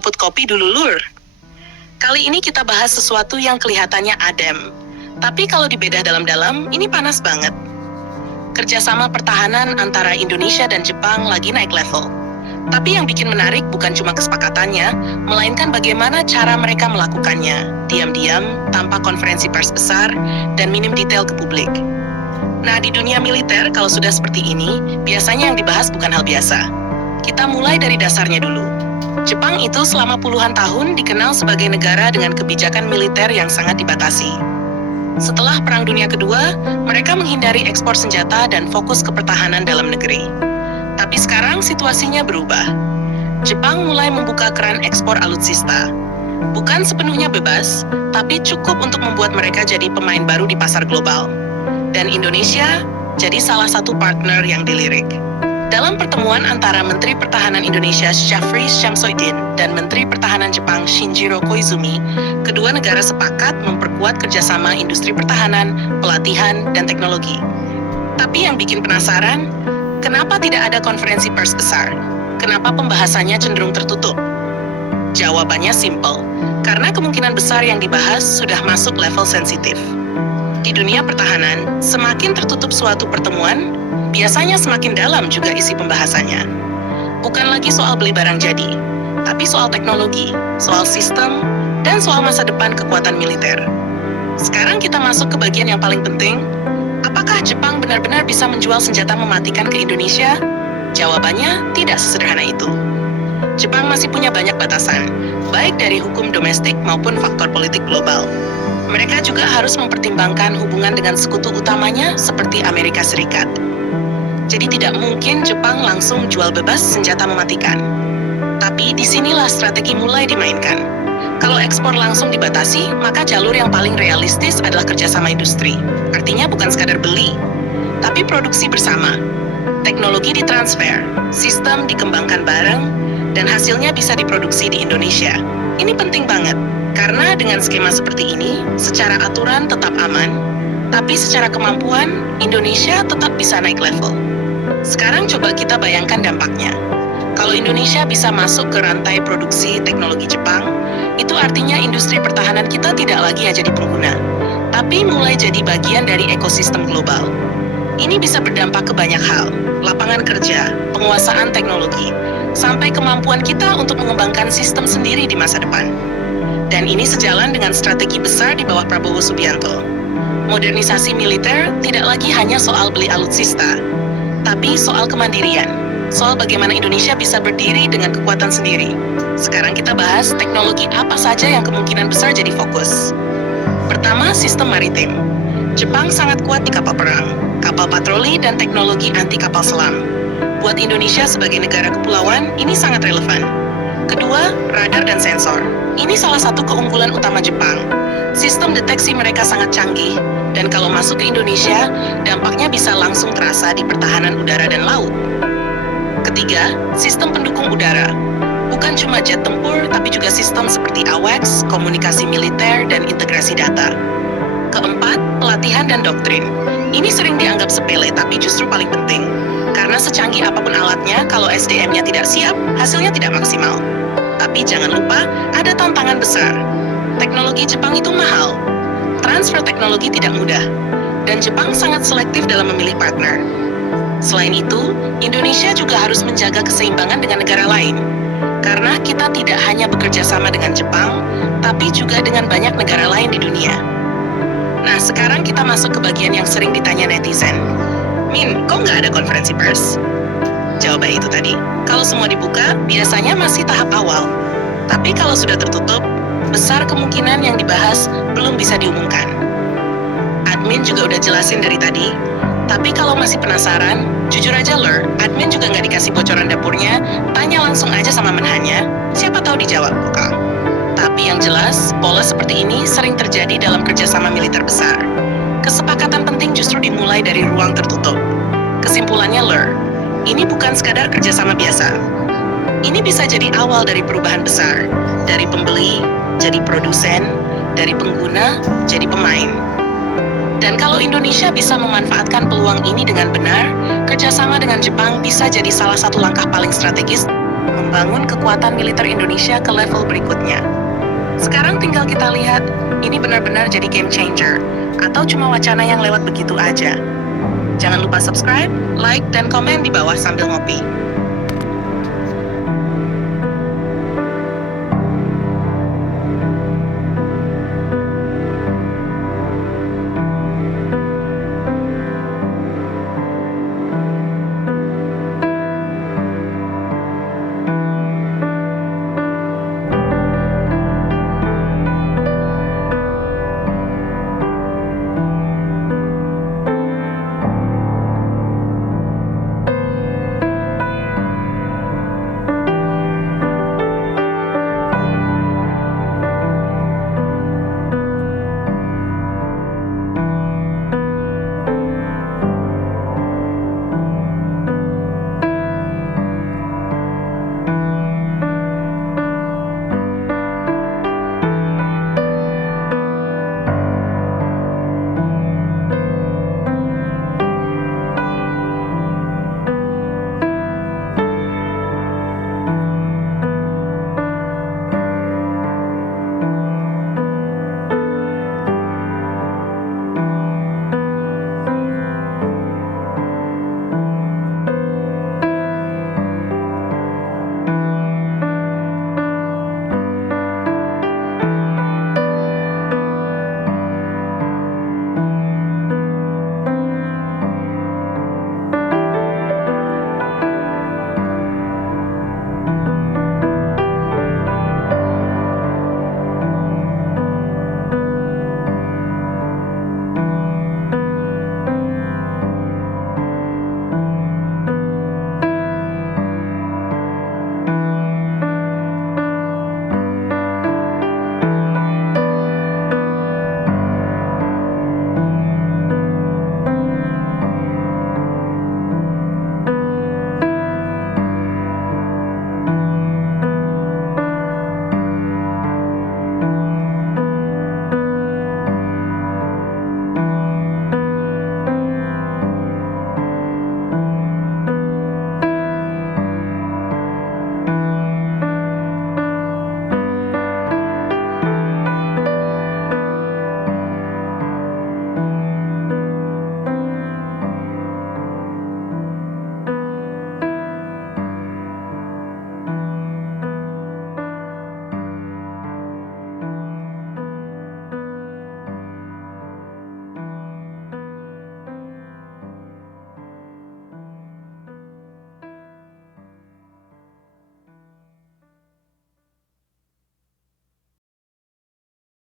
ngeruput kopi dulu, Lur. Kali ini kita bahas sesuatu yang kelihatannya adem. Tapi kalau dibedah dalam-dalam, ini panas banget. Kerjasama pertahanan antara Indonesia dan Jepang lagi naik level. Tapi yang bikin menarik bukan cuma kesepakatannya, melainkan bagaimana cara mereka melakukannya. Diam-diam, tanpa konferensi pers besar, dan minim detail ke publik. Nah, di dunia militer, kalau sudah seperti ini, biasanya yang dibahas bukan hal biasa. Kita mulai dari dasarnya dulu. Jepang itu selama puluhan tahun dikenal sebagai negara dengan kebijakan militer yang sangat dibatasi. Setelah Perang Dunia Kedua, mereka menghindari ekspor senjata dan fokus ke pertahanan dalam negeri. Tapi sekarang situasinya berubah. Jepang mulai membuka keran ekspor alutsista. Bukan sepenuhnya bebas, tapi cukup untuk membuat mereka jadi pemain baru di pasar global. Dan Indonesia jadi salah satu partner yang dilirik. Dalam pertemuan antara Menteri Pertahanan Indonesia Shafri Syamsuddin dan Menteri Pertahanan Jepang Shinjiro Koizumi, kedua negara sepakat memperkuat kerjasama industri pertahanan, pelatihan, dan teknologi. Tapi yang bikin penasaran, kenapa tidak ada konferensi pers besar? Kenapa pembahasannya cenderung tertutup? Jawabannya simpel, karena kemungkinan besar yang dibahas sudah masuk level sensitif. Di dunia pertahanan, semakin tertutup suatu pertemuan, biasanya semakin dalam juga isi pembahasannya. Bukan lagi soal beli barang jadi, tapi soal teknologi, soal sistem, dan soal masa depan kekuatan militer. Sekarang kita masuk ke bagian yang paling penting. Apakah Jepang benar-benar bisa menjual senjata mematikan ke Indonesia? Jawabannya tidak sesederhana itu. Jepang masih punya banyak batasan, baik dari hukum domestik maupun faktor politik global. Mereka juga harus mempertimbangkan hubungan dengan sekutu utamanya seperti Amerika Serikat. Jadi tidak mungkin Jepang langsung jual bebas senjata mematikan. Tapi disinilah strategi mulai dimainkan. Kalau ekspor langsung dibatasi, maka jalur yang paling realistis adalah kerjasama industri. Artinya bukan sekadar beli, tapi produksi bersama. Teknologi ditransfer, sistem dikembangkan bareng, dan hasilnya bisa diproduksi di Indonesia. Ini penting banget, karena dengan skema seperti ini, secara aturan tetap aman, tapi secara kemampuan, Indonesia tetap bisa naik level. Sekarang coba kita bayangkan dampaknya. Kalau Indonesia bisa masuk ke rantai produksi teknologi Jepang, itu artinya industri pertahanan kita tidak lagi hanya jadi pengguna, tapi mulai jadi bagian dari ekosistem global. Ini bisa berdampak ke banyak hal, lapangan kerja, penguasaan teknologi, sampai kemampuan kita untuk mengembangkan sistem sendiri di masa depan. Dan ini sejalan dengan strategi besar di bawah Prabowo Subianto. Modernisasi militer tidak lagi hanya soal beli alutsista, tapi soal kemandirian, soal bagaimana Indonesia bisa berdiri dengan kekuatan sendiri. Sekarang kita bahas teknologi apa saja yang kemungkinan besar jadi fokus. Pertama, sistem maritim. Jepang sangat kuat di kapal perang, kapal patroli, dan teknologi anti kapal selam. Buat Indonesia sebagai negara kepulauan, ini sangat relevan. Kedua, radar dan sensor. Ini salah satu keunggulan utama Jepang. Sistem deteksi mereka sangat canggih, dan kalau masuk ke Indonesia, dampaknya bisa langsung terasa di pertahanan udara dan laut. Ketiga, sistem pendukung udara. Bukan cuma jet tempur, tapi juga sistem seperti AWACS, komunikasi militer, dan integrasi data. Keempat, pelatihan dan doktrin. Ini sering dianggap sepele, tapi justru paling penting. Karena secanggih apapun alatnya, kalau SDM-nya tidak siap, hasilnya tidak maksimal. Tapi jangan lupa, ada tantangan besar. Teknologi Jepang itu mahal. Transfer teknologi tidak mudah. Dan Jepang sangat selektif dalam memilih partner. Selain itu, Indonesia juga harus menjaga keseimbangan dengan negara lain. Karena kita tidak hanya bekerja sama dengan Jepang, tapi juga dengan banyak negara lain di dunia. Nah, sekarang kita masuk ke bagian yang sering ditanya netizen. Min, kok nggak ada konferensi pers? Jawabannya itu tadi. Kalau semua dibuka, biasanya masih tahap awal. Tapi kalau sudah tertutup, besar kemungkinan yang dibahas belum bisa diumumkan. Admin juga udah jelasin dari tadi. Tapi kalau masih penasaran, jujur aja Lur, admin juga nggak dikasih bocoran dapurnya, tanya langsung aja sama menhannya, siapa tahu dijawab kok. Tapi yang jelas, pola seperti ini sering terjadi dalam kerjasama militer besar. Kesepakatan penting justru dimulai dari ruang tertutup. Kesimpulannya Lur, ini bukan sekadar kerjasama biasa. Ini bisa jadi awal dari perubahan besar, dari pembeli, jadi produsen, dari pengguna, jadi pemain. Dan kalau Indonesia bisa memanfaatkan peluang ini dengan benar, kerjasama dengan Jepang bisa jadi salah satu langkah paling strategis membangun kekuatan militer Indonesia ke level berikutnya. Sekarang tinggal kita lihat, ini benar-benar jadi game changer, atau cuma wacana yang lewat begitu aja. Jangan lupa subscribe, like, dan komen di bawah sambil ngopi.